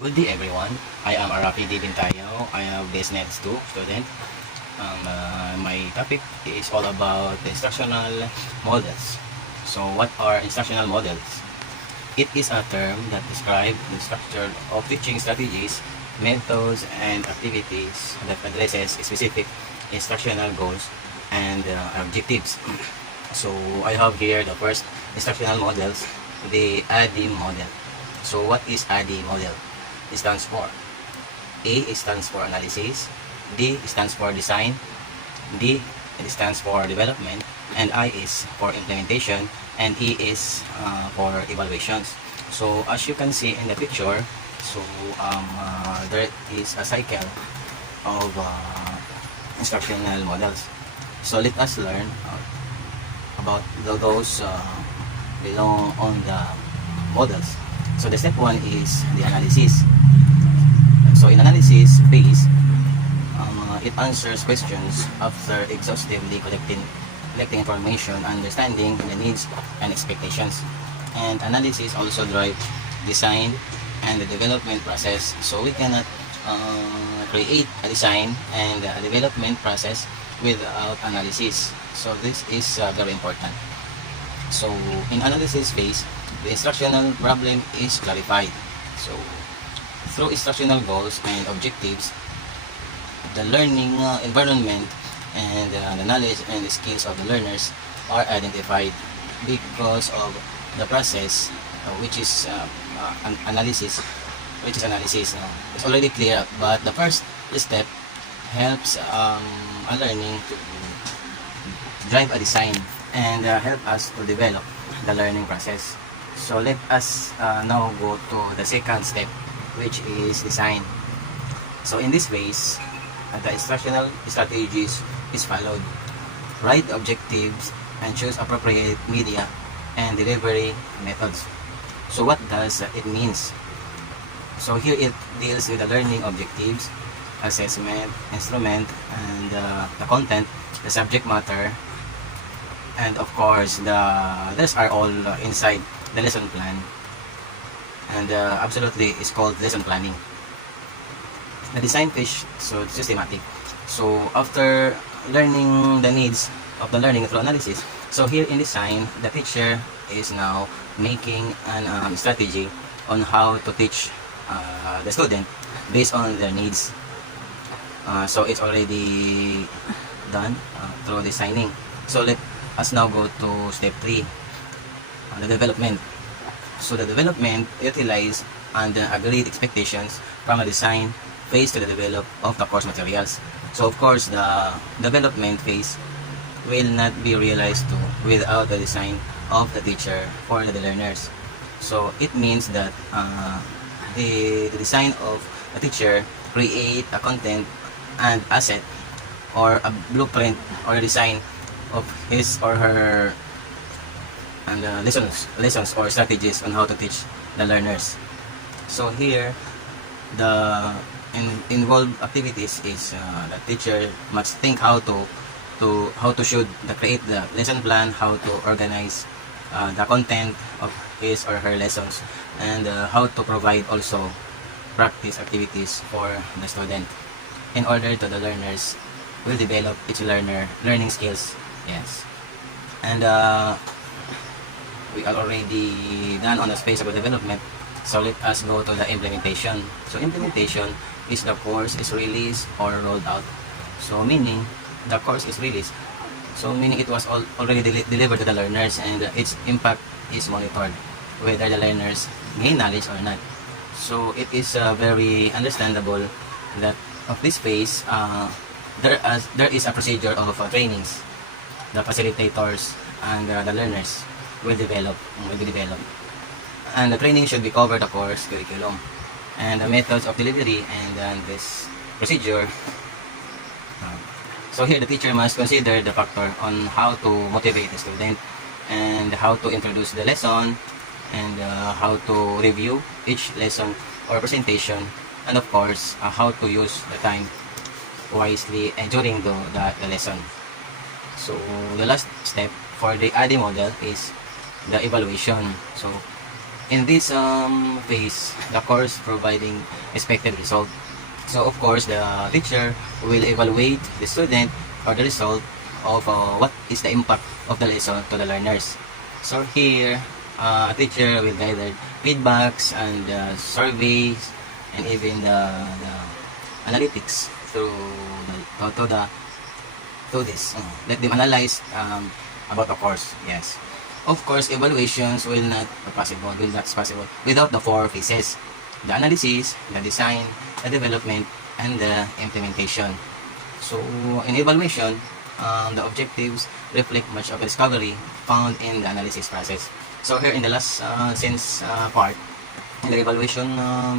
Good day everyone. I am AR-RAFI tayo. I am business 2 student. My topic is all about the instructional models. So what are instructional models? It is a term that describes the structure of teaching strategies, methods, and activities that addresses specific instructional goals and objectives. So I have here the first instructional models, the ADI model. So what is ADI model? It stands for stands for analysis, D stands for design, D stands for development, and I is for implementation, and E is for evaluations. So as you can see in the picture, so there is a cycle of instructional models. So let us learn about those belong on the models. So the step 1 is the analysis. So in analysis phase, it answers questions after exhaustively collecting information, understanding the needs and expectations. And analysis also drives design and the development process. So we cannot create a design and a development process without analysis. So this is very important. So in analysis phase, the instructional problem is clarified. So through instructional goals and objectives, the learning environment and the knowledge and the skills of the learners are identified because of the process which is analysis. It's already clear, but the first step helps a learning to drive a design and help us to develop the learning process. So let us now go to the second step, which is design. So in this phase, the instructional strategies is followed. Write the objectives and choose appropriate media and delivery methods. So what does it means? So here it deals with the learning objectives, assessment, instrument, and the content, the subject matter, and of course these are all inside the lesson plan, and absolutely is called lesson planning. The design phase, so systematic. So after learning the needs of the learning through analysis, so here in design, the teacher is now making an strategy on how to teach the student based on their needs. So it's already done through designing. So let us now go to step 3, the development. So the development utilizes and agreed expectations from a design phase to the develop of the course materials. So of course the development phase will not be realized without the design of the teacher for the learners. So it means that the design of the teacher create a content and asset or a blueprint or a design of his or her and lessons or strategies on how to teach the learners. So here the involved activities is the teacher must think how to should create the lesson plan, how to organize the content of his or her lessons, and how to provide also practice activities for the student in order to the learners will develop its learning skills. Yes, and we are already done on the space of the development. So let us go to the implementation. So implementation is the course is released or rolled out. So meaning the course is released. So meaning it was already delivered to the learners, and its impact is monitored whether the learners gain knowledge or not. So it is very understandable that of this phase there is a procedure of trainings. The facilitators and the learners will be developed, and the training should be covered the course curriculum and the methods of delivery and this procedure. So here the teacher must consider the factor on how to motivate the student and how to introduce the lesson and how to review each lesson or presentation, and of course how to use the time wisely and during the lesson. So the last step for the ADI model is the evaluation. So in this phase, the course providing expected result. So of course, the teacher will evaluate the student or the result of what is the impact of the lesson to the learners. So here, a teacher will gather feedbacks and surveys and even the analytics through to this. Let them analyze about the course. Yes. Of course, evaluations will not possible without the four phases: the analysis, the design, the development, and the implementation. So, in evaluation, the objectives reflect much of the discovery found in the analysis process. So, here in the last part, in the evaluation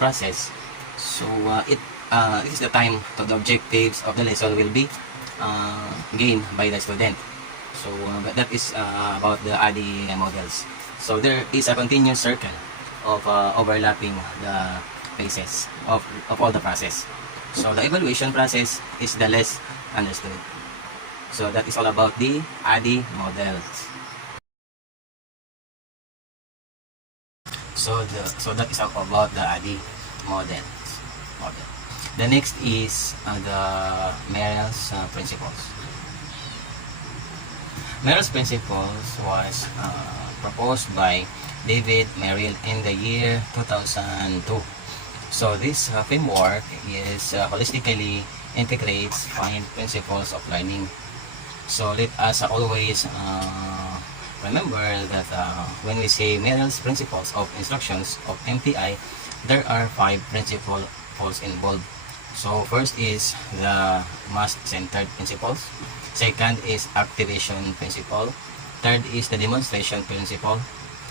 process, so this is the time that the objectives of the lesson will be gained by the student. So, but that is about the ADI models. So, there is a continuous circle of overlapping the phases of all the process. So, the evaluation process is the less understood. So, that is all about the ADI models. So, that is about the ADI model. The next is the Merrill's principles. Merrill's principles was proposed by David Merrill in the year 2002. So this framework is holistically integrates 5 principles of learning. So let us always remember that when we say Merrill's principles of instructions of MTI, there are 5 principles involved. So first is the mask-centered principles. Second is activation principle. Third is the demonstration principle.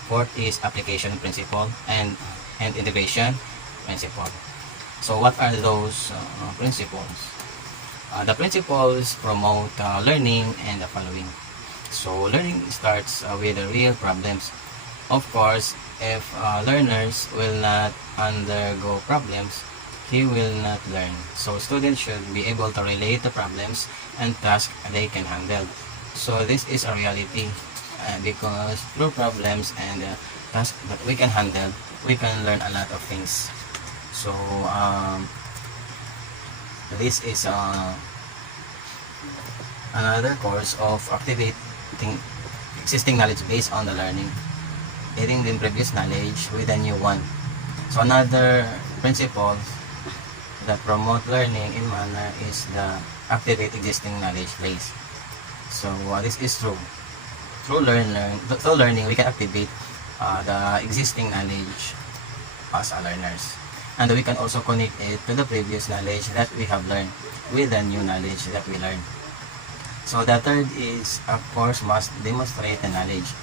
Fourth is application principle and integration principle. So what are those principles? The principles promote learning and the following. So learning starts with the real problems. Of course, if learners will not undergo problems, he will not learn. So students should be able to relate the problems and tasks they can handle. So this is a reality because through problems and tasks that we can handle, we can learn a lot of things. So this is another course of activating existing knowledge based on the learning, adding the previous knowledge with a new one. So another principle that promote learning in manner is the activate existing knowledge base. So this is true. Through learning, we can activate the existing knowledge as learners, and we can also connect it to the previous knowledge that we have learned with the new knowledge that we learned. So the third is, of course, must demonstrate the knowledge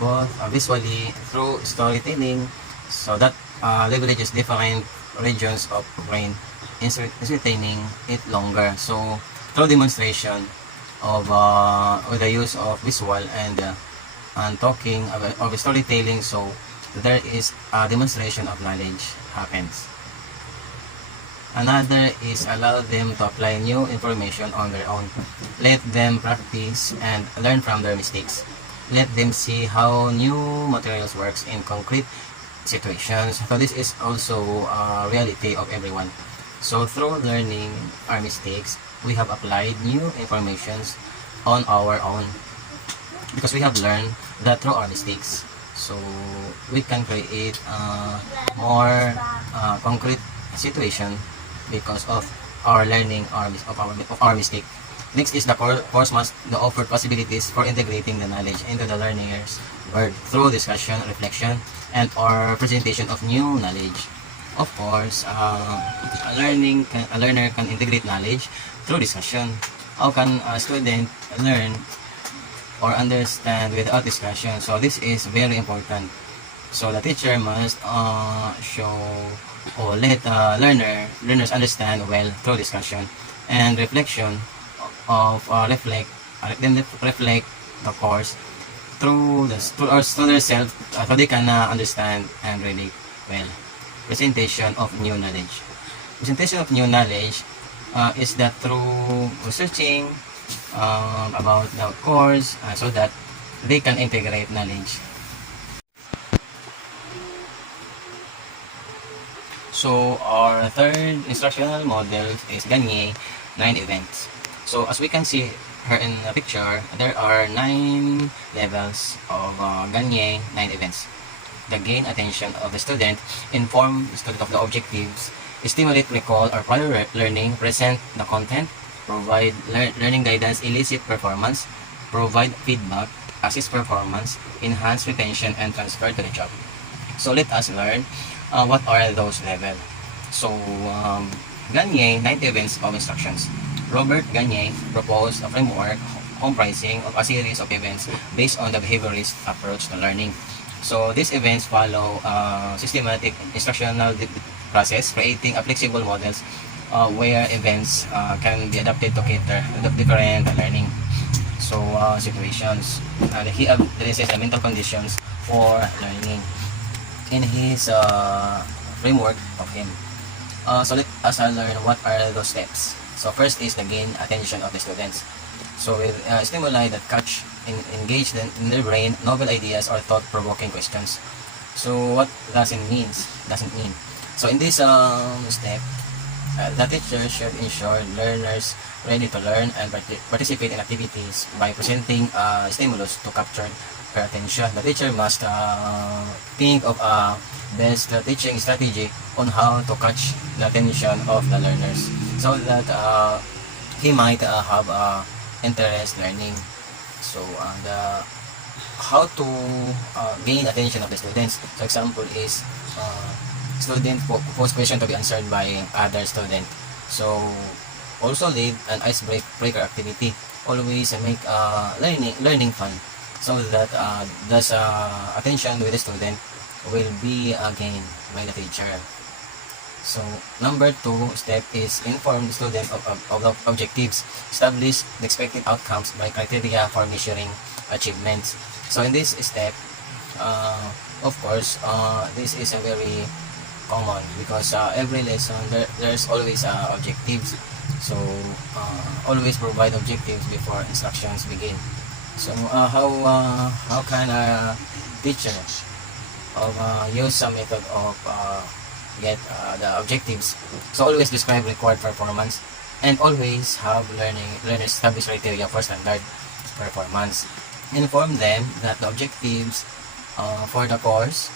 both visually through storytelling, so that leverages different regions of brain, entertaining it longer. So through demonstration of with the use of visual and talking of storytelling, so there is a demonstration of knowledge happens. Another is allow them to apply new information on their own. Let them practice and learn from their mistakes. Let them see how new materials works in concrete situations. So this is also a reality of everyone. So through learning our mistakes, we have applied new informations on our own because we have learned that through our mistakes. So we can create more concrete situation because of our learning of our mistake. Next is the course must offer possibilities for integrating the knowledge into the learner's world through discussion, reflection, and or presentation of new knowledge. Of course, a learner can integrate knowledge through discussion. How can a student learn or understand without discussion? So this is very important. So the teacher must show or let learners understand well through discussion and reflection of reflect the course through themselves, so they can understand and relate well. Presentation of new knowledge. Presentation of new knowledge is that through researching about the course so that they can integrate knowledge. So our third instructional model is Gagne 9 events. So as we can see here in the picture, there are 9 levels of Gagne 9 events. The gain attention of the student, inform the student of the objectives, stimulate recall or prior learning, present the content, provide learning guidance, elicit performance, provide feedback, assist performance, enhance retention, and transfer to the job. So let us learn what are those levels. So Gagne 9 events of instructions. Robert Gagne proposed a framework comprising of a series of events based on the behaviorist approach to learning. So these events follow systematic instructional process, creating a flexible models where events can be adapted to cater to the different learning situations. And he addresses the mental conditions for learning in his framework of him. So let us learn what are those steps. So first is the gain attention of the students. So with stimuli that catch engage them in their brain novel ideas or thought-provoking questions. So what doesn't mean? So in this step, the teacher should ensure learners ready to learn and participate in activities by presenting stimulus to capture their attention. The teacher must think of a best teaching strategy on how to catch the attention of the learners so that he might have interest learning. So the how to gain attention of the students. So example is student pose question to be answered by other student. So also lead an icebreaker activity. Always make learning fun so that this attention with the student will be gained by the teacher. So number 2 step is inform the student of the objectives. Establish the expected outcomes by criteria for measuring achievements. So in this step, of course, this is a very common because every lesson there's always objectives. So always provide objectives before instructions begin. So how can a teacher use some method of get the objectives? So always describe required performance and always have learners establish criteria for standard performance. Inform them that the objectives for the course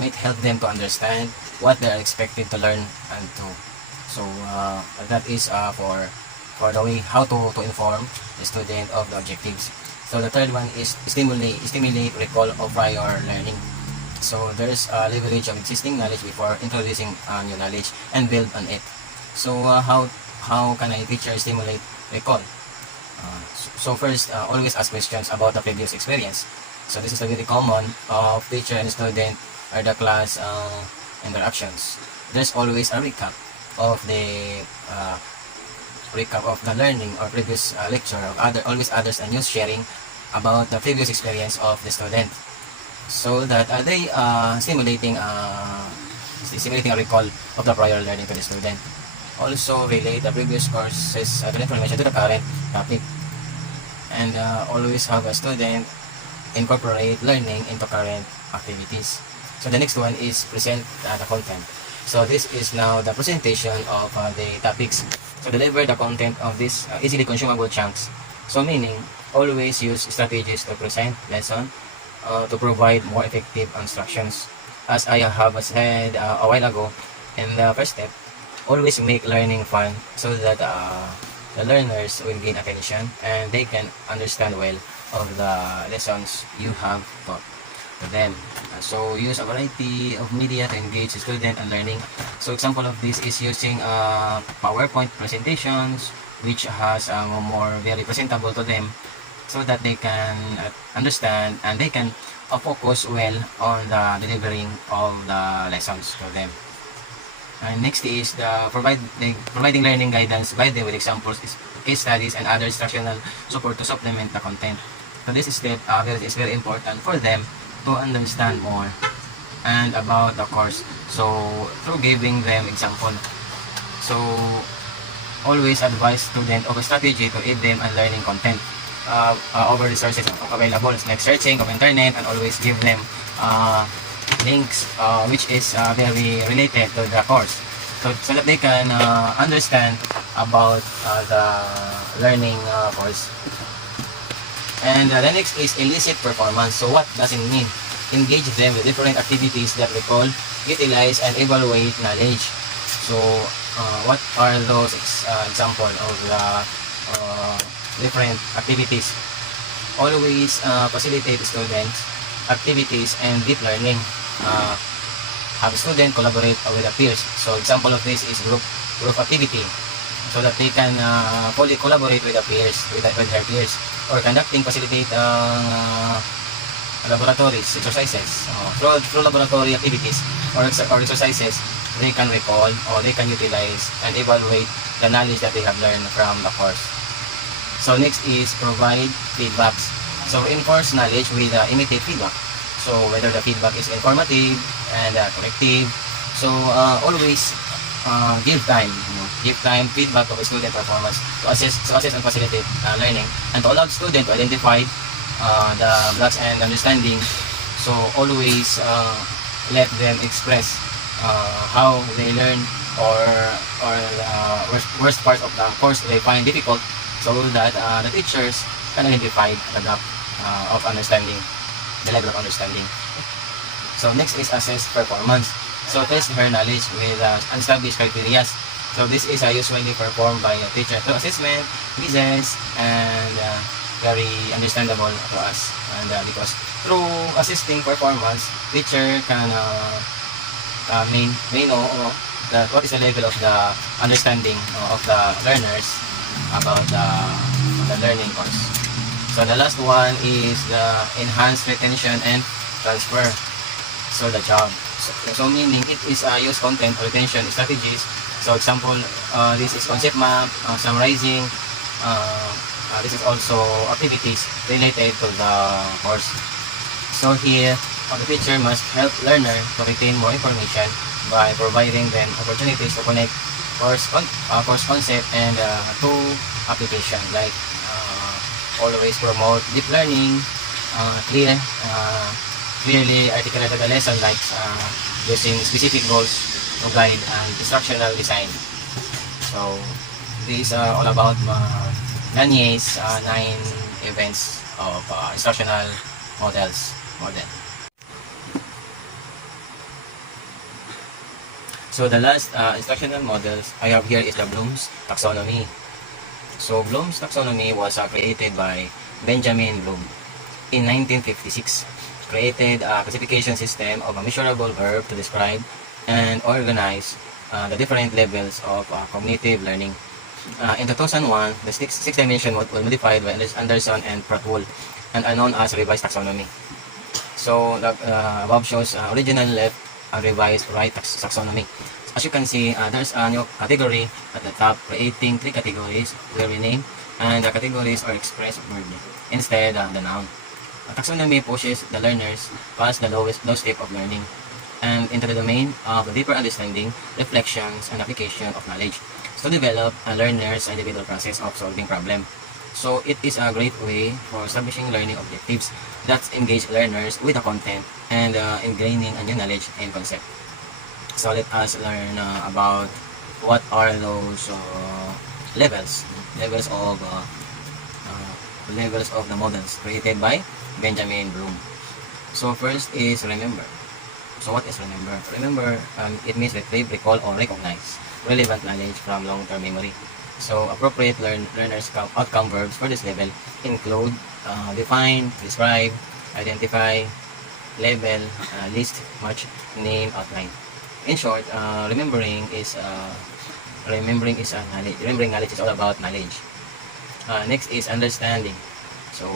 might help them to understand what they are expected to learn and do. So that is for the way how to inform the student of the objectives. So the third one is stimulate recall of prior learning. So there's a leverage of existing knowledge before introducing new knowledge and build on it. So how can a teacher stimulate recall? So first, always ask questions about the previous experience. So this is a very common of teacher and student or the class interactions. There's always a recap of the learning or previous lecture of always others and news sharing about the previous experience of the student, so that they stimulating a recall of the prior learning to the student. Also relate the previous courses information to the current topic, and always have a student incorporate learning into current activities. So the next one is present the content. So this is now the presentation of the topics. So deliver the content of this easily consumable chunks. So meaning always use strategies to present lesson to provide more effective instructions. As I have said a while ago, in the first step, always make learning fun so that the learners will gain attention and they can understand well of the lessons you have taught to them. So use a variety of media to engage the student and learning. So example of this is using PowerPoint presentations, which has more very presentable to them, so that they can understand and they can focus well on the delivering of the lessons to them. And next is the providing learning guidance by them with examples, case studies, and other instructional support to supplement the content. So this step is very important for them to understand more and about the course. So through giving them example. So always advise student of a strategy to aid them in learning content over resources available like searching of internet, and always give them links which is very related to the course, so that they can understand about the learning course. And the next is illicit performance. So what does it mean? Engage them with different activities that recall, utilize, and evaluate knowledge. So what are those example of the different activities? Always facilitate students activities and deep learning. Have students collaborate with their peers. So example of this is group activity, so that they can fully collaborate with their peers, or conducting facilitate laboratories, exercises. Through laboratory activities or exercises, they can recall or they can utilize and evaluate the knowledge that they have learned from the course. So next is provide feedbacks. So reinforce knowledge with imitate feedback. So whether the feedback is informative and corrective. So always give time, feedback of a student performance to assess and facilitate learning, and to allow the student to identify the blocks and understanding. So always let them express how they learn, or worst part of the course they find difficult, so that the teachers can identify the gap of understanding, the level of understanding. So next is assess performance. So test her knowledge with established criteria. So this is usually performed by a teacher through assessment, quizzes, and very understandable to us. And because through assisting performance, teacher can may know that what is the level of the understanding of the learners about the learning course. So the last one is the enhanced retention and transfer. So the job. So meaning it is use content or retention strategies. So example, this is concept map, summarizing. This is also activities related to the course. So here, the teacher must help learner to retain more information by providing them opportunities to connect course concept and to application. Like always promote deep learning, clearly articulated the lesson, like using specific goals to guide and instructional design. So these are all about Lanier's 9 events of instructional model. So the last instructional models I have here is the Bloom's taxonomy. So Bloom's taxonomy was created by Benjamin Bloom in 1956. Created a classification system of a measurable verb to describe and organize the different levels of cognitive learning. In 2001, the six dimension was modified by Anderson and Pratwohl and are known as revised taxonomy. So the above shows original left and revised right taxonomy. As you can see, there's a new category at the top, creating 3 categories where we name, and the categories are expressed verbally instead of the noun. Taxonomy pushes the learners past the low step of learning and into the domain of the deeper understanding, reflections, and application of knowledge to develop a learner's individual process of solving problems. So it is a great way for establishing learning objectives that engage learners with the content and ingraining a new knowledge and concept. So let us learn about what are those levels of the models created by Benjamin Bloom. So first is remember. So what is remember? Remember, it means retrieve, recall, or recognize relevant knowledge from long-term memory. So appropriate learners outcome verbs for this level include define, describe, identify, label, list, match, name, outline. In short, remembering knowledge. Remembering knowledge is all about knowledge. Next is understanding. So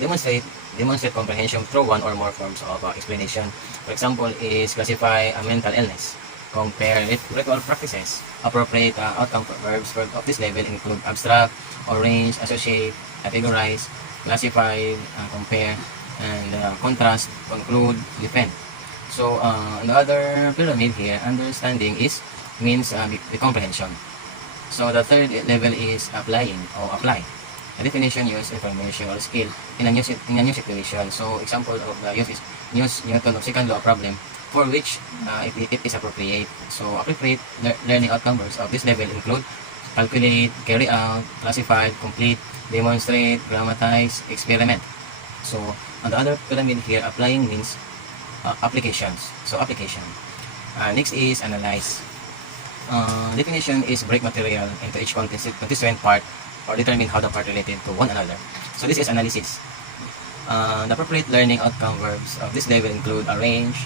demonstrate comprehension through one or more forms of explanation. For example, is classify a mental illness. Compare ritual practices. Appropriate outcome verbs of this level include abstract, arrange, associate, categorize, classify, compare, and contrast, conclude, defend. So the other pyramid here, understanding means the comprehension. So the third level is applying or apply. The definition use information or skill in a new situation. So example of the use is use Newton of second law problem for which it is appropriate. So appropriate learning outcomes of this level include calculate, carry out, classify, complete, demonstrate, grammatize, experiment. So on the other pyramid here, applying means applications. So application. Next is analyze. Definition is break material into each constituent part or determine how the part related to one another. So this is analysis. The appropriate learning outcome verbs of this level include arrange,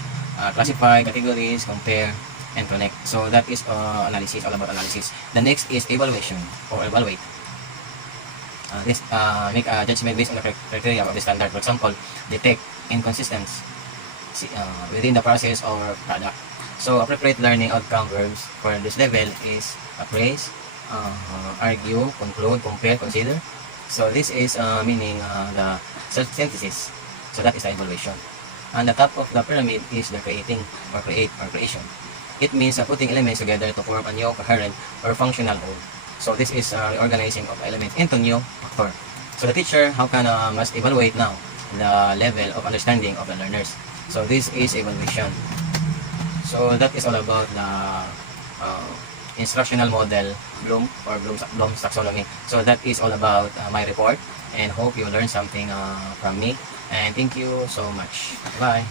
classify, categories, compare, and connect. So that is analysis, all about analysis. The next is evaluation or evaluate. This make a judgment based on the criteria of the standard. For example, detect inconsistency within the process or product. So appropriate learning outcome verbs for this level is appraise, argue, conclude, compare, consider. So this is meaning the self-synthesis. So that is the evaluation. And the top of the pyramid is the creating or creation. It means putting elements together to form a new coherent or functional whole. So this is reorganizing of elements into new factor. So the teacher must evaluate now the level of understanding of the learners. So this is evaluation. So that is all about the instructional model Bloom's taxonomy. So that is all about my report, and hope you learned something from me, and thank you so much. Bye.